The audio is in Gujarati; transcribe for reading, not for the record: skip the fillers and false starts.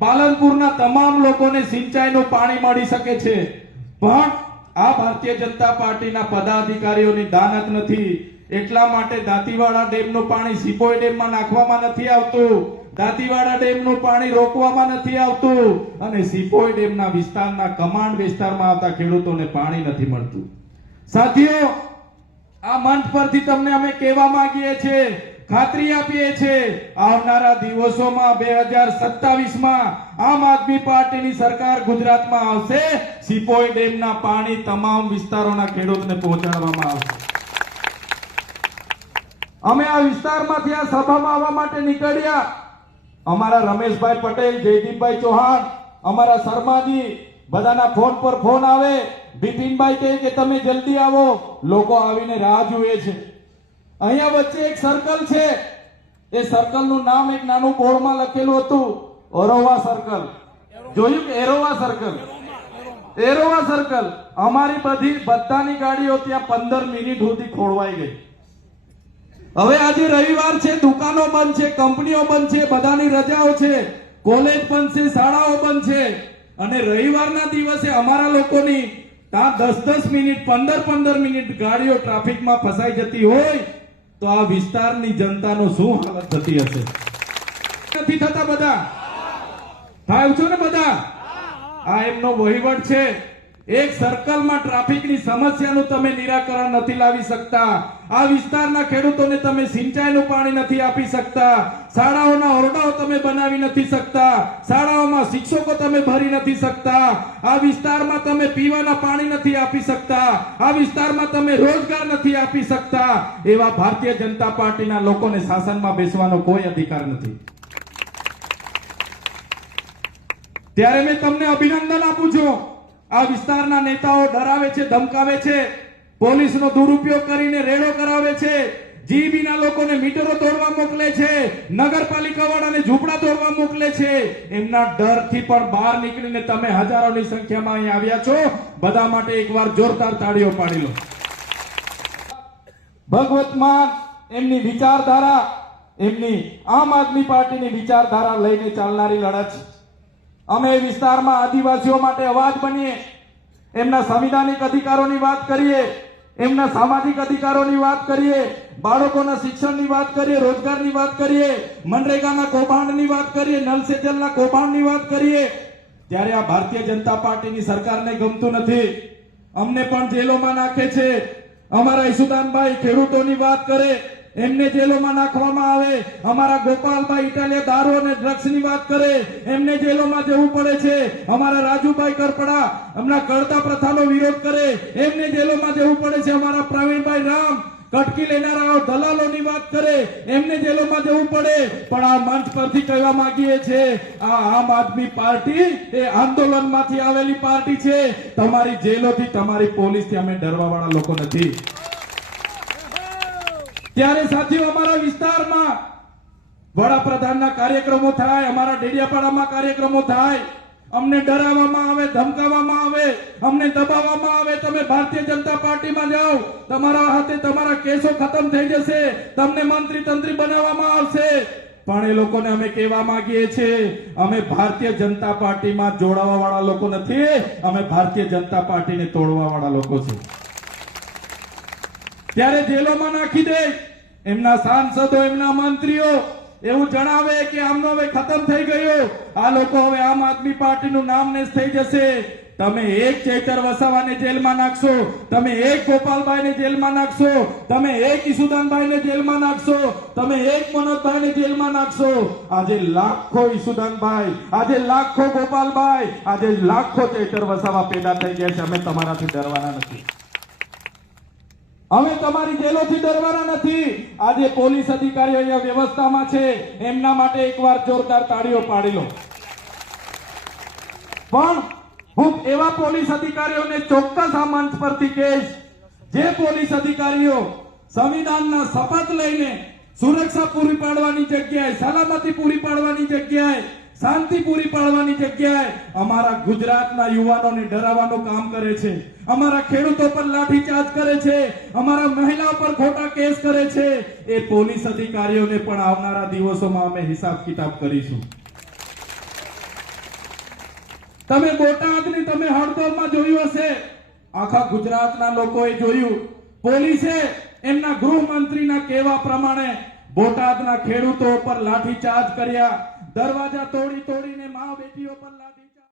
પાલનપુરના તમામ લોકોને સિંચાઈનું પાણી મળી શકે છે, પણ આ ભારતીય જનતા પાર્ટીના પદાધિકારીઓની દાનત નથી. એટલા માટે દાંતીવાડા ડેમનું પાણી સિપોઈ ડેમમાં નાખવામાં નથી આવતું, દાંતીવાડા ડેમનું પાણી રોકવામાં નથી આવતું, અને સિપોઈ ડેમના વિસ્તારના કમાન્ડ વિસ્તારમાં આવતા ખેડૂતોને પાણી નથી મળતું. સાથીઓ, આ મંચ પરથી તમને અમે કહેવા માંગીએ છીએ, ખાતરી આપીએ છીએ, આવનારા દિવસોમાં 2027માં આમ આદમી પાર્ટીની સરકાર ગુજરાતમાં આવશે, સિપોઈ ડેમના પાણી તમામ વિસ્તારોના ખેડૂતને પહોંચાડવામાં આવશે. અમે આ વિસ્તારમાંથી આ સભામાં આવવા માટે નીકળ્યા. અમારા રમેશભાઈ પટેલ, જયદીપભાઈ ચૌહાણ, અમારા શર્માજી, બધાના ફોન પર ફોન આવે. બિપિનભાઈ કહે કે તમે જલ્દી આવો, લોકો આવીને રાહ જુએ છે. અહીંયા વચ્ચે એક સર્કલ છે, એ સર્કલનું નામ એક નાનું બોર્ડમાં લખેલું હતું, ઓરોવા સર્કલ. જોયું કે એરોવા સર્કલ? એરોવા સર્કલ. અમારી બધાની ગાડીઓ ત્યાં 15 મિનિટ સુધી ખોળવાઈ ગઈ. હવે આજે રવિવાર છે, દુકાનો બંધ છે, કંપનીઓ બંધ છે, બધાની રજાઓ છે, કોલેજ બંધ છે, શાળાઓ બંધ છે, અને રવિવારના દિવસે અમારા લોકોની ત્યાં 10-10 મિનિટ 15-15 મિનિટ ગાડીઓ ટ્રાફિકમાં ફસાઈ જતી હોય તો આ વિસ્તારની જનતાનો શું હાલત થતી હશે? નથી થતા? બધા થાય છો ને? બધા આ એમનો વહીવટ છે. એક સર્કલમાં ટ્રાફિકની સમસ્યાનું તમે નિરાકરણ નથી લાવી શકતા. આ વિસ્તારના ખેડૂતોને તમે સિંચાઈનું પાણી નથી આપી શકતા. શાળાઓના ઓરડાઓ તમે બનાવી નથી શકતા. શાળાઓમાં શિક્ષકો તમે ભરી નથી શકતા. આ વિસ્તારમાં તમે પીવાના પાણી નથી આપી શકતા. આ વિસ્તારમાં તમે રોજગાર નથી આપી શકતા. એવા ભારતીય જનતા પાર્ટીના લોકોને શાસનમાં બેસવાનો કોઈ અધિકાર નથી. ત્યારે મેં તમને અભિનંદન આપું છું. આ વિસ્તારના નેતાઓ ડરાવે છે, ધમકાવે છે, પોલીસનો દુરુપયોગ કરીને રેડો કરાવે છે, જીબીના લોકોને મીટરો તોડવા મોકલે છે, નગરપાલિકા વાળાને ઝૂંપડા તોડવા મોકલે છે. એમના ડરથી પણ બહાર નીકળીને તમે હજારોની સંખ્યામાં અહીં આવ્યા છો. બધા માટે એકવાર જોરદાર તાળીઓ પાડી લો. ભગવત માન એમની વિચારધારા, એમની આમ આદમી પાર્ટીની વિચારધારા લઈને ચાલનારી લડત છે. અમે વિસ્તારમાં આદિવાસીઓ માટે અવાજ બનીએ, એમના સંવિધાનિક અધિકારોની વાત કરીએ, એમના સામાજિક અધિકારોની વાત કરીએ, બાળકોના શિક્ષણની વાત કરીએ, રોજગારની વાત કરીએ, મનરેગાના કૌભાંડની વાત કરીએ, નલ સે જલના કૌભાંડની વાત કરીએ. ત્યારે આ ભારતીય જનતા પાર્ટીની સરકારને ગમતું નથી. અમને પણ જેલોમાં નાખે છે. અમારા ઈસુદાનભાઈ ખેડૂતોની વાત કરે, એમને જેલોમાં નાખવામાં આવે. અમારા ગોપાલભાઈ ઇટાલિયા દારૂ અને ડ્રગ્સની વાત કરે, એમને જેલોમાં જવું પડે છે. અમારા રાજુભાઈ કરપડા હમણાં કડતા પ્રથાનો વિરોધ કરે, એમને જેલોમાં જવું પડે છે. અમારા પ્રવીણભાઈ રામ કટકી લેનારા દલાલોની વાત કરે, એમને જેલોમાં જવું પડે. પણ આ મંચ પરથી કહેવા માંગીએ છે, આ આમ આદમી પાર્ટી એ આંદોલનમાંથી આવેલી પાર્ટી છે. તમારી જેલોથી, તમારી પોલીસથી અમે ડરવા વાળા લોકો નથી. ત્યારે સાથીઓ, અમારા વિસ્તારમાં વડાપ્રધાનના કાર્યક્રમો થાય, અમારા ડેડિયાપાડામાં કાર્યક્રમો થાય, અમને ડરાવવામાં આવે, ધમકાવવામાં આવે, અમને દબાવવામાં આવે. તમે ભારતીય જનતા પાર્ટીમાં જાઓ, તમારા હાથે તમારા કેસો ખતમ થઈ જશે, તમને મંત્રી તંત્રી બનાવવામાં આવશે. પણ એ લોકોને અમે કહેવા માંગીએ છીએ, અમે ભારતીય જનતા પાર્ટીમાં જોડાવા વાળા લોકો નથી, અમે ભારતીય જનતા પાર્ટીને તોડવા વાળા લોકો છે. ત્યારે જેલોમાં નાખી દે એમના સાંસદો, એમના મંત્રીઓ એવું જણાવે કે આમનો હવે ખતમ થઈ ગયો, આ લોકો હવે આમ આદમી પાર્ટીનું નામ નેસ થઈ જશે. તમે એક ચૈતર વસાવાને જેલમાં નાખશો, તમે એક ગોપાલભાઈને જેલમાં નાખશો, તમે એક ઈસુદાનભાઈને જેલમાં નાખશો, તમે એક મનોજભાઈને જેલમાં નાખશો. આજે લાખો ઈસુદાનભાઈ, આજે લાખો ગોપાલભાઈ, આજે લાખો ચૈતર વસાવા પેદા થઈ ગયા છે. અમે તમારાથી ડરવાના નથી. અમે તમારી જેલોથી ડરવાના નથી. આજે પોલીસ અધિકારીઓ અહીંયા વ્યવસ્થામાં છે, એમના માટે એકવાર જોરદાર તાળીઓ પાડી લો. પણ હું એવા પોલીસ અધિકારીઓને ચોક્કસ આ મંચ પરથી કહીશ, જે પોલીસ અધિકારીઓ સંવિધાનના શપથ લઈને સુરક્ષા પૂરી પાડવાની જગ્યાએ, સલામતી પૂરી પાડવાની જગ્યાએ, શાંતિ પૂરી પાડવાની જગ્યાએ અમારા ગુજરાતના યુવાનોને ડરાવવાનું કામ કરે છે, અમારા ખેડૂતો પર લાઠીચાર્જ કરે છે, અમારા મહિલાઓ પર ખોટા કેસ કરે છે, એ પોલીસ અધિકારીઓને પણ આવનારા દિવસોમાં અમે હિસાબ કિતાબ કરીશું. તમે બોટાદની તમે હળદરમાં જોયું હશે, આખા ગુજરાતના લોકોએ જોયું. પોલીસે એમના ગૃહમંત્રીના કહેવા પ્રમાણે બોટાદના ખેડૂતો પર લાઠીચાર્જ કર્યા, દરવાજા તોડીને મા બેટીઓ પર લાઠી